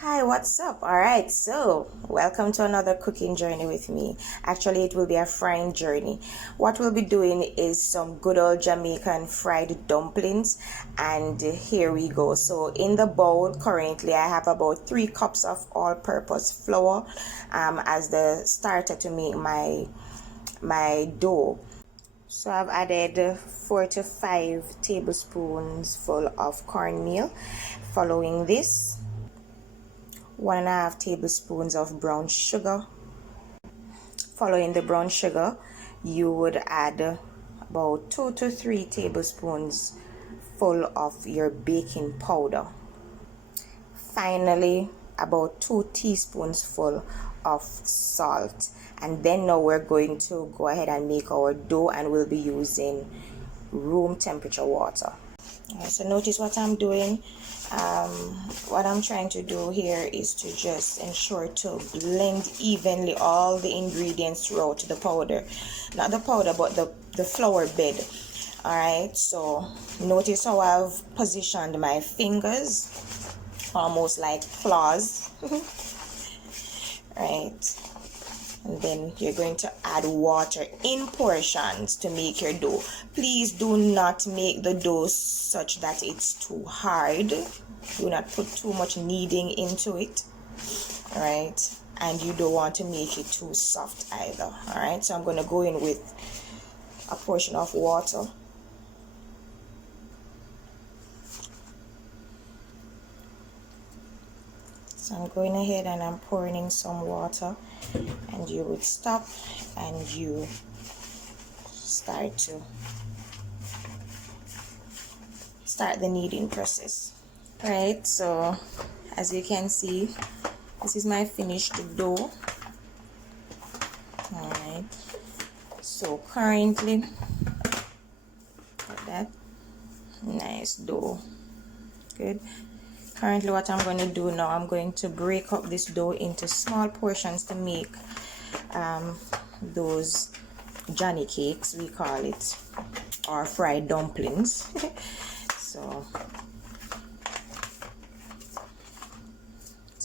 Hi, what's up? All right, so welcome to another cooking journey with me. Actually, it will be a frying journey. What we'll be doing is some good old Jamaican fried dumplings, and here we go. So in the bowl currently I have about 3 cups of all-purpose flour as the starter to make my dough. So I've added 4 to 5 tablespoons full of cornmeal. Following this, 1.5 tablespoons of brown sugar. Following the brown sugar, you would add about 2 to 3 tablespoons full of your baking powder. Finally, about 2 teaspoons full of salt. And then now we're going to go ahead and make our dough, and we'll be using room temperature water. So notice what I'm doing. What I'm trying to do here is to just ensure to blend evenly all the ingredients throughout the powder, not the powder but the flour bed. All right, so notice how I've positioned my fingers almost like claws. Right, and then you're going to add water in portions to make your dough. Please do not make the dough such that it's too hard. Do not put too much kneading into it. All right, and you don't want to make it too soft either. All right, so I'm going to go in with a portion of water. So I'm going ahead and I'm pouring in some water, and you would stop and you start the kneading process. Right, so as you can see, this is my finished dough. All right, so currently, like that, nice dough, good. Currently what I'm going to do now, I'm going to break up this dough into small portions to make those Johnny cakes, we call it, or fried dumplings. so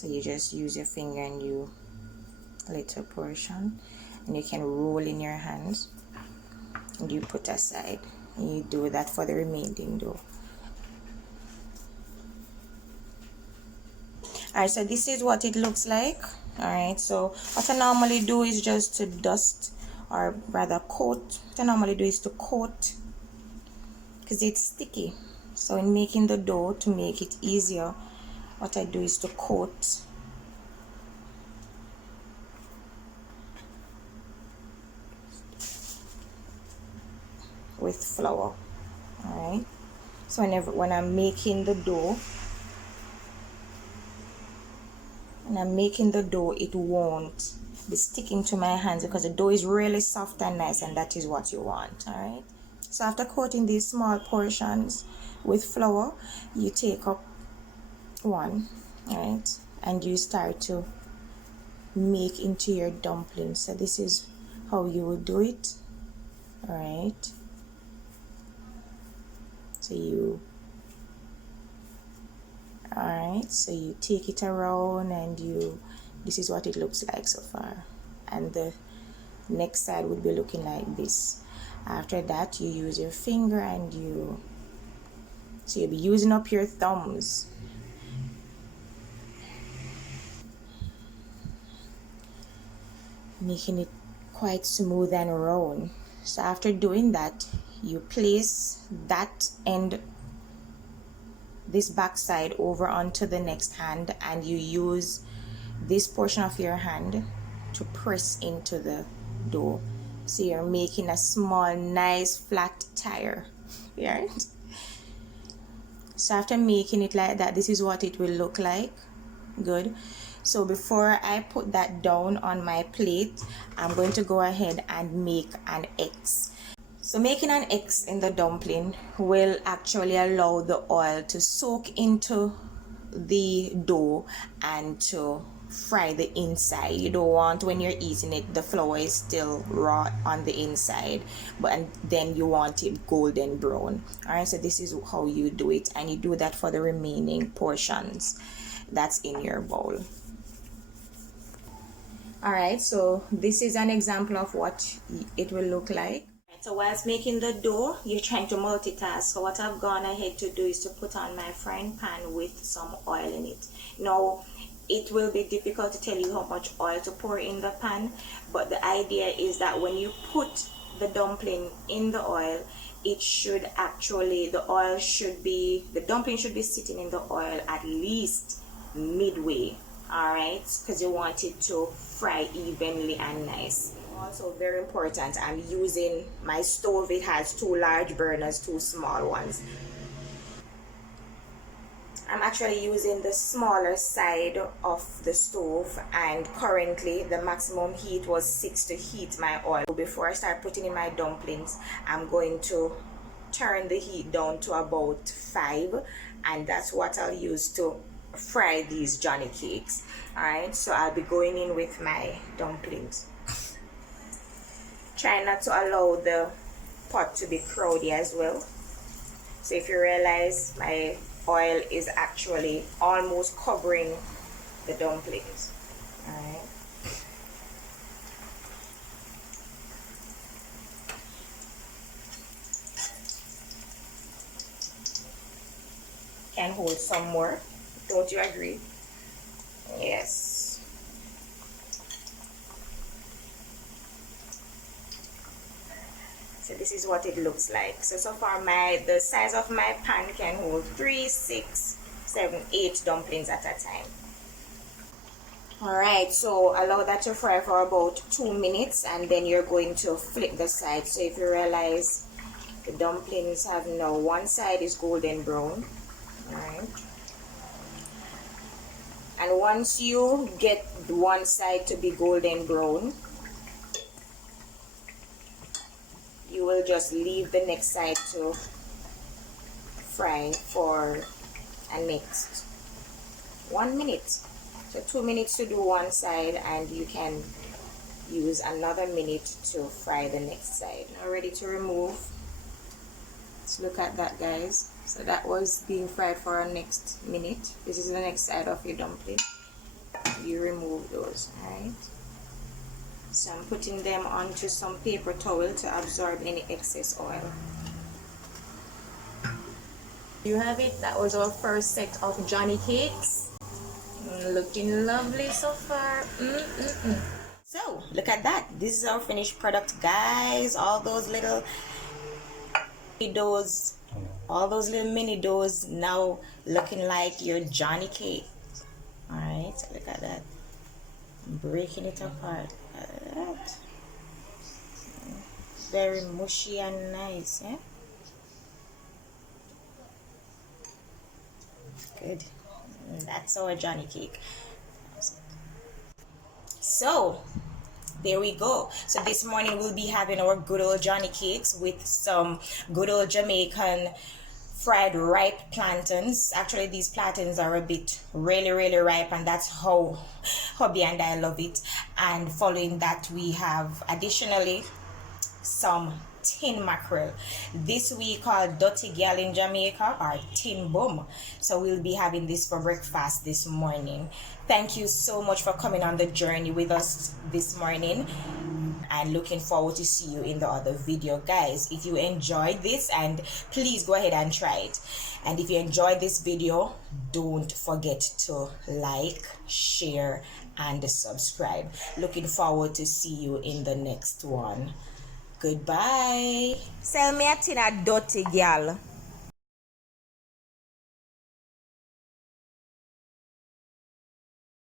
you just use your finger and you little portion, and you can roll in your hands and you put aside, and you do that for the remaining dough. Alright, so this is what it looks like. Alright, so what I normally do is just to dust, or rather coat. What I normally do is to coat, because it's sticky. So in making the dough, to make it easier, what I do is to coat with flour. Alright, so when I'm making the dough, it won't be sticking to my hands, because the dough is really soft and nice, and that is what you want. All right, so after coating these small portions with flour, you take up one, right, and you start to make into your dumplings. So this is how you would do it. All right, so you take it around, and this is what it looks like so far, and the next side would be looking like this. After that, you use your finger, and you'll be using up your thumbs, making it quite smooth and round. So after doing that, you place that end, this back side, over onto the next hand, and you use this portion of your hand to press into the dough. So you're making a small, nice flat tire. Right? So after making it like that, this is what it will look like. Good. So before I put that down on my plate, I'm going to go ahead and make an X. So making an X in the dumpling will actually allow the oil to soak into the dough and to fry the inside. You don't want, when you're eating it, the flour is still raw on the inside, and then you want it golden brown. All right, so this is how you do it, and you do that for the remaining portions. that's in your bowl. Alright, so this is an example of what it will look like. So whilst making the dough, you're trying to multitask. So what I've gone ahead to do is to put on my frying pan with some oil in it. Now, it will be difficult to tell you how much oil to pour in the pan, but the idea is that when you put the dumpling in the oil, it should actually, the dumpling should be sitting in the oil at least midway. Alright, because you want it to fry evenly and nice. Also very important, I'm using my stove. It has 2 large burners, 2 small ones. I'm actually using the smaller side of the stove, and currently the maximum heat was 6 to heat my oil. Before I start putting in my dumplings, I'm going to turn the heat down to about 5, and that's what I'll use to fry these Johnny cakes. Alright, so I'll be going in with my dumplings. Try not to allow the pot to be crowded as well. So if you realize, my oil is actually almost covering the dumplings. Alright. Can hold some more. Don't you agree? Yes. So this is what it looks like. So far the size of my pan can hold 3, 6, 7, 8 dumplings at a time. Alright, so allow that to fry for about 2 minutes, and then you're going to flip the side. So if you realize, the dumplings have now one side is golden brown. Alright. And once you get one side to be golden brown, you will just leave the next side to fry for a next 1 minute. So 2 minutes to do one side, and you can use another minute to fry the next side. Now ready to remove. Let's look at that, guys. So that was being fried for our next minute. This is the next side of your dumpling. You remove those, alright? So I'm putting them onto some paper towel to absorb any excess oil. You have it. That was our first set of Johnny cakes. Looking lovely so far. So look at that. This is our finished product, guys. All those little doughs, all those little mini doughs now looking like your Johnny cake. Alright, so look at that. I'm breaking it apart. That. Very mushy and nice, eh? Good. That's our Johnny cake. So there we go. So this morning we'll be having our good old Johnny cakes with some good old Jamaican fried ripe plantains. Actually, these plantains are a bit really ripe, and that's how hubby and I love it. And following that, we have additionally some tin mackerel. This we call dirty gal in Jamaica, or tin bum. So we'll be having this for breakfast this morning. Thank you so much for coming on the journey with us this morning, and looking forward to see you in the other video, guys. If you enjoyed this, and please go ahead and try it, and if you enjoyed this video, don't forget to like, share, and subscribe. Looking forward to see you in the next one. Goodbye. Sell me a tin of dirty gal.